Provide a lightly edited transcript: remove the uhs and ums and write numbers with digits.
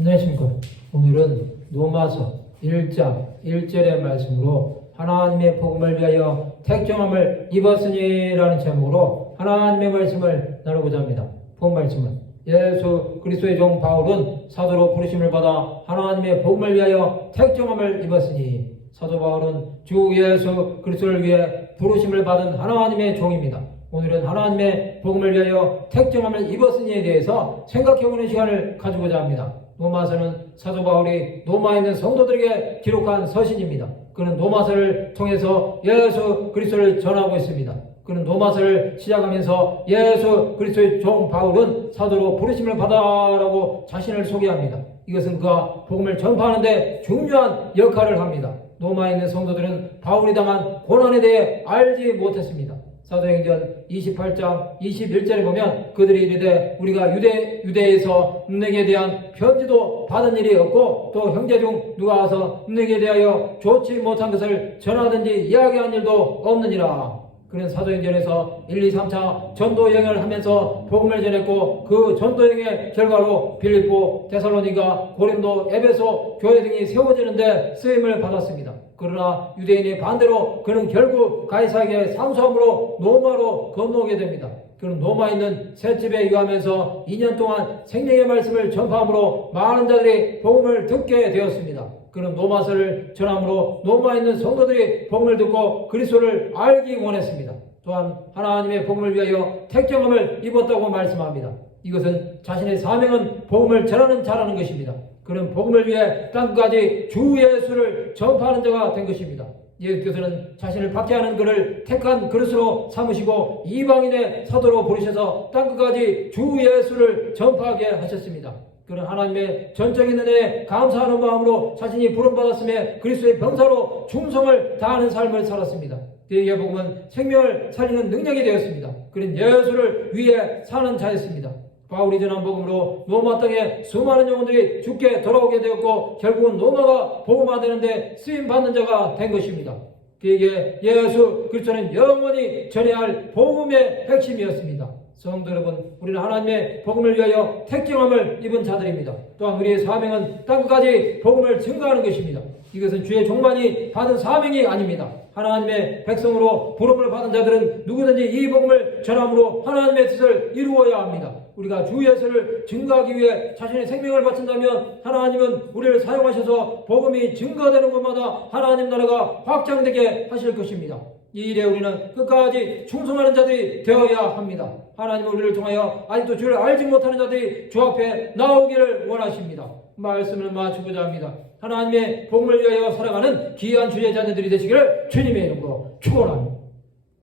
안녕하십니까. 오늘은 로마서 1장 1절의 말씀으로 하나님의 복음을 위하여 택정함을 입었으니 라는 제목으로 하나님의 말씀을 나누고자 합니다. 본 말씀은 예수 그리스도의 종 바울은 사도로 부르심을 받아 하나님의 복음을 위하여 택정함을 입었으니, 사도 바울은 주 예수 그리스도를 위해 부르심을 받은 하나님의 종입니다. 오늘은 하나님의 복음을 위하여 택정함을 입었으니에 대해서 생각해보는 시간을 가지고자 합니다. 로마서는 사도 바울이 로마에 있는 성도들에게 기록한 서신입니다. 그는 로마서를 통해서 예수 그리스도를 전하고 있습니다. 그는 로마서를 시작하면서 예수 그리스도의 종 바울은 사도로 부르심을 받아라고 자신을 소개합니다. 이것은 그가 복음을 전파하는 데 중요한 역할을 합니다. 로마에 있는 성도들은 바울이 당한 고난에 대해 알지 못했습니다. 사도행전 28장 21절에 보면 그들이 이르되 우리가 유대에서 너에게 대한 편지도 받은 일이 없고 또 형제 중 누가 와서 너에게 대하여 좋지 못한 것을 전하든지 이야기한 일도 없느니라. 그는 사도행전에서 1, 2, 3차 전도 여행을 하면서 복음을 전했고 그 전도 여행의 결과로 빌립보, 데살로니가, 고린도, 에베소 교회 등이 세워지는데 쓰임을 받았습니다. 그러나 유대인이 반대로 그는 결국 가이사에게 상소함으로 로마로 건너오게 됩니다. 그는 로마에 있는 셋집에 유하면서 2년 동안 생명의 말씀을 전파함으로 많은 자들이 복음을 듣게 되었습니다. 그는 로마서를 전함으로 로마에 있는 성도들이 복음을 듣고 그리스도를 알기 원했습니다. 또한 하나님의 복음을 위하여 택정함을 입었다고 말씀합니다. 이것은 자신의 사명은 복음을 전하는 자라는 것입니다. 그는 복음을 위해 땅까지 주 예수를 전파하는 자가 된 것입니다. 예수께서는 자신을 박해하는 그를 택한 그릇으로 삼으시고 이방인의 사도로 부르셔서 땅끝까지 주 예수를 전파하게 하셨습니다. 그는 하나님의 전적인 은혜에 감사하는 마음으로 자신이 부름받았음에 그리스도의 병사로 충성을 다하는 삶을 살았습니다. 그에게 복음은 생명을 살리는 능력이 되었습니다. 그는 예수를 위해 사는 자였습니다. 바울이 전한 복음으로 로마 땅에 수많은 영혼들이 죽게 돌아오게 되었고 결국은 로마가 복음화되는데 쓰임받는 자가 된 것입니다. 그에게 예수 그리스도는 영원히 전해야 할 복음의 핵심이었습니다. 성도 여러분, 우리는 하나님의 복음을 위하여 택정함을 입은 자들입니다. 또한 우리의 사명은 땅끝까지 복음을 증거하는 것입니다. 이것은 주의 종만이 받은 사명이 아닙니다. 하나님의 백성으로 부름을 받은 자들은 누구든지 이 복음을 전함으로 하나님의 뜻을 이루어야 합니다. 우리가 주 예수를 증거하기 위해 자신의 생명을 바친다면 하나님은 우리를 사용하셔서 복음이 증거되는 곳마다 하나님 나라가 확장되게 하실 것입니다. 이 일에 우리는 끝까지 충성하는 자들이 되어야 합니다. 하나님은 우리를 통하여 아직도 주를 알지 못하는 자들이 주 앞에 나오기를 원하십니다. 말씀을 마치고자 합니다. 하나님의 복음을 위하여 살아가는 귀한 주의 자녀들이 되시기를 주님의 이름으로 축원합니다.